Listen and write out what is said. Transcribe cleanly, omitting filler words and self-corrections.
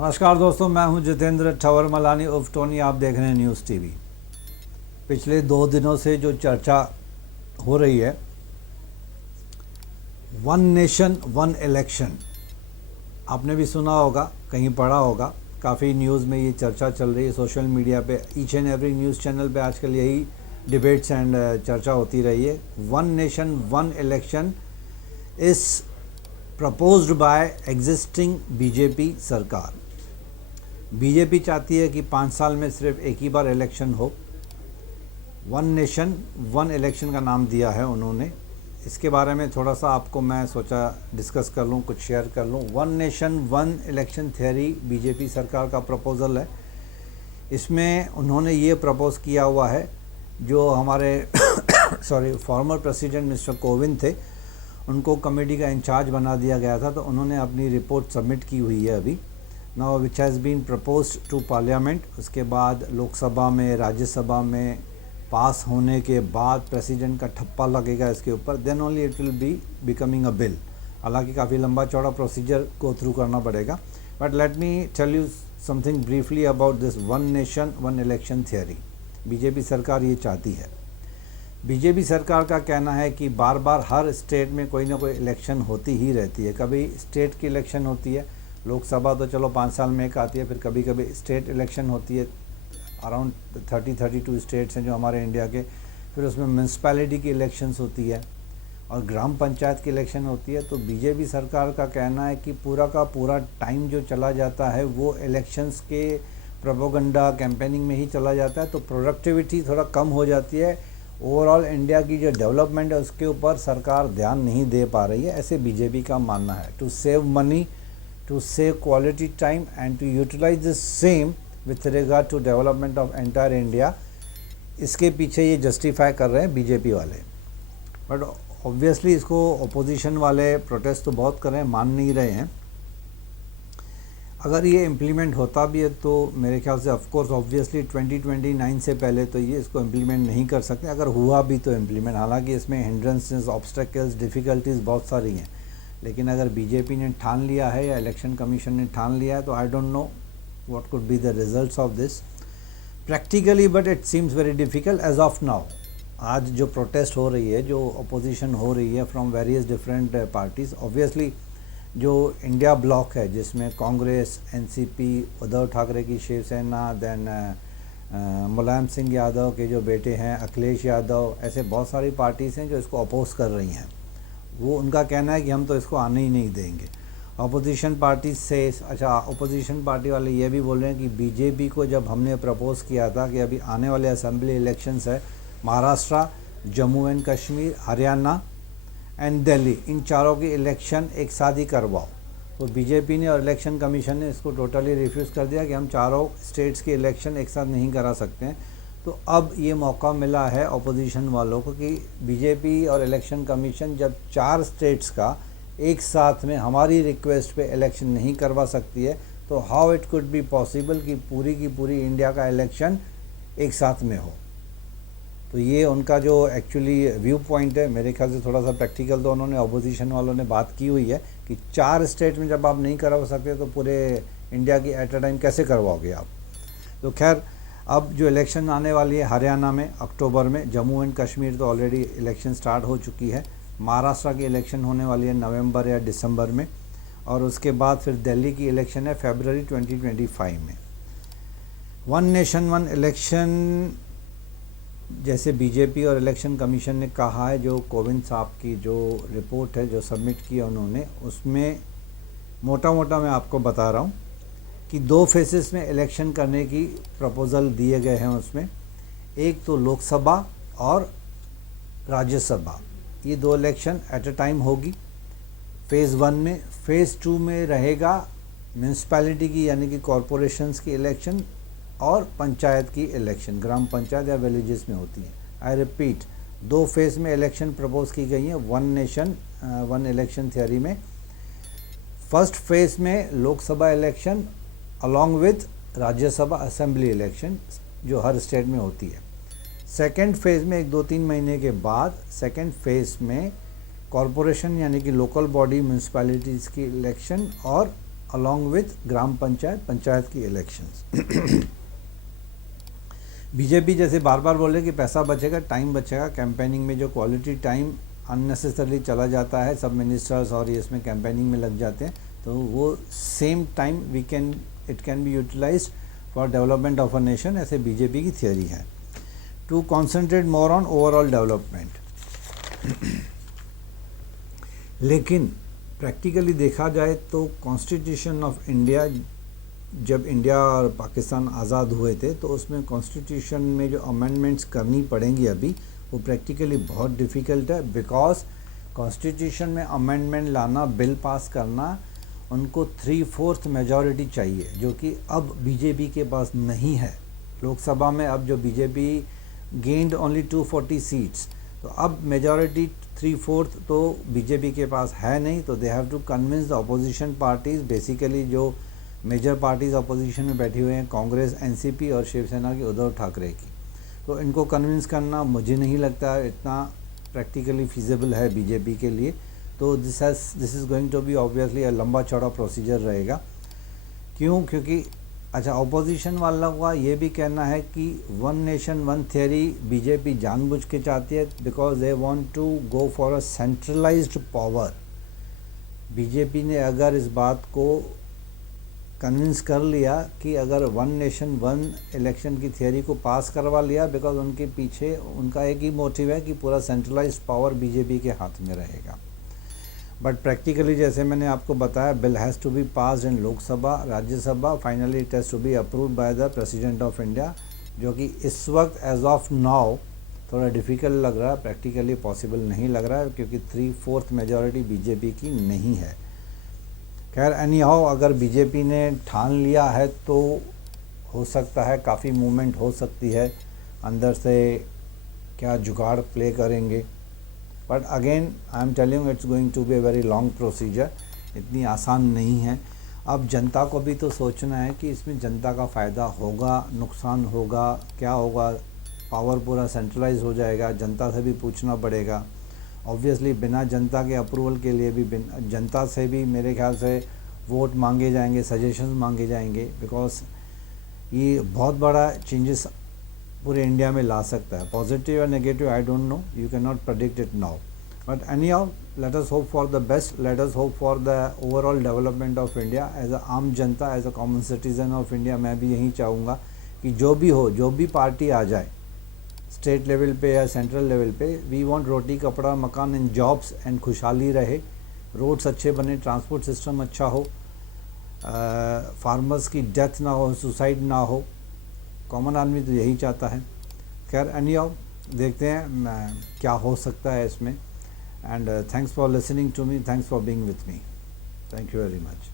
नमस्कार दोस्तों, मैं हूं जितेंद्र ठवर मलानी उर्फ टोनी। आप देख रहे हैं न्यूज़ टीवी। पिछले 2 दिनों से जो चर्चा हो रही है, वन नेशन वन इलेक्शन, आपने भी सुना होगा, कहीं पढ़ा होगा। काफ़ी न्यूज़ में ये चर्चा चल रही है, सोशल मीडिया पे, each and every news channel पे आजकल यही डिबेट्स एंड चर्चा होती रही है। One nation one election is proposed by existing BJP सरकार। बीजेपी चाहती है कि 5 साल में सिर्फ एक ही बार इलेक्शन हो। वन नेशन वन इलेक्शन का नाम दिया है उन्होंने। इसके बारे में थोड़ा सा आपको मैं सोचा डिस्कस कर लूँ, कुछ शेयर कर लूँ। One nation one election theory BJP सरकार का प्रपोज़ल है। इसमें उन्होंने ये प्रपोज़ किया हुआ है, जो हमारे फॉर्मर प्रेसिडेंट मिस्टर कोविंद थे, उनको कमेटी का इंचार्ज बना दिया गया था, तो उन्होंने अपनी रिपोर्ट सबमिट की हुई है अभी now, which has been proposed to parliament. उसके बाद लोकसभा में, राज्यसभा में पास होने के बाद प्रेसिडेंट का ठप्पा लगेगा इसके ऊपर, then only it will be becoming a bill. हालांकि काफ़ी लंबा चौड़ा प्रोसीजर को थ्रू करना पड़ेगा, but let me tell you something briefly about this one nation one election theory. BJP सरकार ये चाहती है। बीजेपी सरकार का कहना है कि बार बार हर स्टेट में कोई ना कोई इलेक्शन होती ही रहती है। कभी स्टेट की इलेक्शन होती है, लोकसभा तो चलो 5 साल में एक आती है, फिर कभी कभी स्टेट इलेक्शन होती है। अराउंड 32 स्टेट्स हैं जो हमारे इंडिया के। फिर उसमें म्यूनसिपैलिटी की इलेक्शंस होती है और ग्राम पंचायत की इलेक्शन होती है। तो बीजेपी सरकार का कहना है कि पूरा का पूरा टाइम जो चला जाता है वो इलेक्शंस के प्रोपेगेंडा कैंपेनिंग में ही चला जाता है, तो प्रोडक्टिविटी थोड़ा कम हो जाती है। ओवरऑल इंडिया की जो डेवलपमेंट है उसके ऊपर सरकार ध्यान नहीं दे पा रही है, ऐसे बीजेपी का मानना है। To save money, to save quality time and to utilize the same with regard to development of entire India, इसके पीछे ये जस्टिफाई कर रहे हैं बीजेपी वाले। बट ऑब्वियसली इसको अपोजिशन वाले प्रोटेस्ट तो बहुत कर रहे हैं, मान नहीं रहे हैं। अगर ये इम्प्लीमेंट होता भी है तो मेरे ख्याल से ऑफकोर्स ऑब्वियसली 2029 से पहले तो ये इसको इम्प्लीमेंट नहीं कर सकते। अगर हुआ भी तो इम्प्लीमेंट, हालांकि इसमें हिंड्रेंसेस, ऑब्स्टेकल्स, डिफ़िकल्टीज़ बहुत सारी हैं, लेकिन अगर बीजेपी ने ठान लिया है या इलेक्शन कमीशन ने ठान लिया है तो I don't know what could be the results of this practically, but it seems very difficult as of now. आज जो प्रोटेस्ट हो रही है, जो अपोजिशन हो रही है from various different parties, obviously जो इंडिया ब्लॉक है जिसमें कांग्रेस, एनसीपी, उद्धव ठाकरे की शिवसेना, देन मुलायम सिंह यादव के जो बेटे हैं अखिलेश यादव, ऐसे बहुत सारी पार्टीज़ हैं जो इसको अपोज कर रही हैं। वो उनका कहना है कि हम तो इसको आने ही नहीं देंगे। अपोजिशन पार्टी से अपोजिशन पार्टी वाले ये भी बोल रहे हैं कि बीजेपी को जब हमने प्रपोज़ किया था कि अभी आने वाले असेंबली इलेक्शंस है, महाराष्ट्र, जम्मू एंड कश्मीर, हरियाणा एंड दिल्ली, इन चारों की इलेक्शन एक साथ ही करवाओ, तो बीजेपी ने और इलेक्शन कमीशन ने इसको टोटली रिफ्यूज़ कर दिया कि हम चारों स्टेट्स की इलेक्शन एक साथ नहीं करा सकते हैं। तो अब ये मौका मिला है अपोजिशन वालों को कि बीजेपी और इलेक्शन कमीशन जब 4 स्टेट्स का एक साथ में हमारी रिक्वेस्ट पे इलेक्शन नहीं करवा सकती है, तो how it could be possible कि पूरी की पूरी इंडिया का इलेक्शन एक साथ में हो। तो ये उनका जो एक्चुअली व्यू पॉइंट है, मेरे ख्याल से थोड़ा सा प्रैक्टिकल तो उन्होंने अपोजिशन वालों ने बात की हुई है कि 4 स्टेट में जब आप नहीं करवा सकते तो पूरे इंडिया की एट अ टाइम कैसे करवाओगे आप। तो खैर, अब जो इलेक्शन आने वाली है हरियाणा में अक्टूबर में, जम्मू एंड कश्मीर तो ऑलरेडी इलेक्शन स्टार्ट हो चुकी है, महाराष्ट्र की इलेक्शन होने वाली है नवंबर या दिसंबर में, और उसके बाद फिर दिल्ली की इलेक्शन है फरवरी 2025 में। वन नेशन वन इलेक्शन जैसे बीजेपी और इलेक्शन कमीशन ने कहा है, जो कोविंद साहब की जो रिपोर्ट है जो सबमिट किया उन्होंने, उसमें मोटा मोटा मैं आपको बता रहा हूँ कि 2 फेसेस में इलेक्शन करने की प्रपोज़ल दिए गए हैं उसमें। एक तो लोकसभा और राज्यसभा, ये 2 इलेक्शन एट अ टाइम होगी फ़ेज़ 1 में। फ़ेज़ 2 में रहेगा म्यूनसिपैलिटी की यानी कि कॉरपोरेशंस की इलेक्शन और पंचायत की इलेक्शन, ग्राम पंचायत या विलेजेस में होती हैं। आई रिपीट, 2 फेज़ में इलेक्शन प्रपोज की गई हैं one nation one election theory में। फर्स्ट फेज़ में Lok Sabha election along with Rajya Sabha assembly election जो हर स्टेट में होती है। सेकेंड फेज़ में 1-2-3 महीने के बाद सेकेंड फेज़ में कॉरपोरेशन यानी कि लोकल बॉडी म्यूनसिपैलिटीज़ की इलेक्शन और अलॉन्ग विथ ग्राम पंचायत, पंचायत की इलेक्शंस। बीजेपी जैसे बार बार बोल रहे कि पैसा बचेगा, टाइम बचेगा, कैंपेनिंग में जो क्वालिटी टाइम अननेसेसरली चला जाता है, सब मिनिस्टर्स और ये इसमें कैंपेनिंग में लग जाते हैं, तो वो same time it can be utilised for development of a nation, ऐसे बीजेपी की थियोरी है। To concentrate more on overall development. लेकिन प्रैक्टिकली देखा जाए तो कॉन्स्टिट्यूशन ऑफ इंडिया, जब इंडिया और पाकिस्तान आज़ाद हुए थे तो उसमें कॉन्स्टिट्यूशन में जो अमेंडमेंट्स करनी पड़ेंगी अभी, वो प्रैक्टिकली बहुत डिफ़िकल्ट है, बिकॉज कॉन्स्टिट्यूशन में अमेंडमेंट लाना, बिल पास करना, उनको 3/4 मेजॉरिटी चाहिए, जो कि अब बीजेपी के पास नहीं है। लोकसभा में अब जो बीजेपी गेंड ओनली 240 सीट्स, तो अब मेजॉरिटी 3/4 तो बीजेपी के पास है नहीं, तो they have to convince the opposition parties, basically जो मेजर पार्टीज़ अपोजिशन में बैठी हुए हैं, कांग्रेस, एनसीपी और शिवसेना की, उद्धव ठाकरे की, तो इनको कन्विंस करना मुझे नहीं लगता इतना प्रैक्टिकली फिजिबल है बीजेपी के लिए। तो this is going to be obviously लंबा चौड़ा प्रोसीजर रहेगा। क्यों? क्योंकि अच्छा, अपोजिशन वालों का ये भी कहना है कि one nation one theory BJP जानबूझ के चाहती है, because they want to go for a centralised power. BJP ने अगर इस बात को कन्विंस कर लिया कि अगर वन नेशन वन इलेक्शन की थियरी को पास करवा लिया, बिकॉज उनके पीछे उनका एक ही मोटिव है कि पूरा सेंट्रलाइज्ड पावर बीजेपी के हाथ में रहेगा। बट प्रैक्टिकली जैसे मैंने आपको बताया, bill has to be passed in Lok Sabha, Rajya Sabha, finally it has to be approved by the president of India, जो कि इस वक्त एज ऑफ नाउ थोड़ा डिफ़िकल्ट लग रहा है, प्रैक्टिकली पॉसिबल नहीं लग रहा है, क्योंकि 3/4 मेजॉरिटी बीजेपी की नहीं है। खैर एनी हाउ, अगर बीजेपी ने ठान लिया है तो हो सकता है काफ़ी मूवमेंट हो सकती है, अंदर से क्या जुगाड़ प्ले करेंगे। But again I am telling it's going to be a very long procedure, इतनी आसान नहीं है। अब जनता को भी तो सोचना है कि इसमें जनता का फ़ायदा होगा, नुकसान होगा, क्या होगा। पावर पूरा सेंट्रलाइज हो जाएगा, जनता से भी पूछना पड़ेगा। ऑब्वियसली बिना जनता के अप्रूवल के लिए भी जनता से भी मेरे ख्याल से वोट मांगे जाएंगे, सजेशंस मांगे जाएंगे, बिकॉज ये बहुत बड़ा चेंजेस पूरे इंडिया में ला सकता है। पॉजिटिव और negative I don't know, you can not predict it now, but anyhow let us hope for the best, let us hope for the overall development of India. As a आम जनता, as a common citizen of India, मैं भी यही चाहूँगा कि जो भी हो, जो भी पार्टी आ जाए, स्टेट लेवल पे या सेंट्रल लेवल पे, वी वांट रोटी कपड़ा मकान एंड जॉब्स एंड खुशहाली रहे, रोड्स अच्छे बने, ट्रांसपोर्ट सिस्टम अच्छा हो, फार्मर्स की डेथ ना हो, सुसाइड ना हो, कॉमन आदमी तो यही चाहता है। खैर एनी हाउ, देखते हैं क्या हो सकता है इसमें। And thanks for listening to me, thanks for being with me, thank you very much.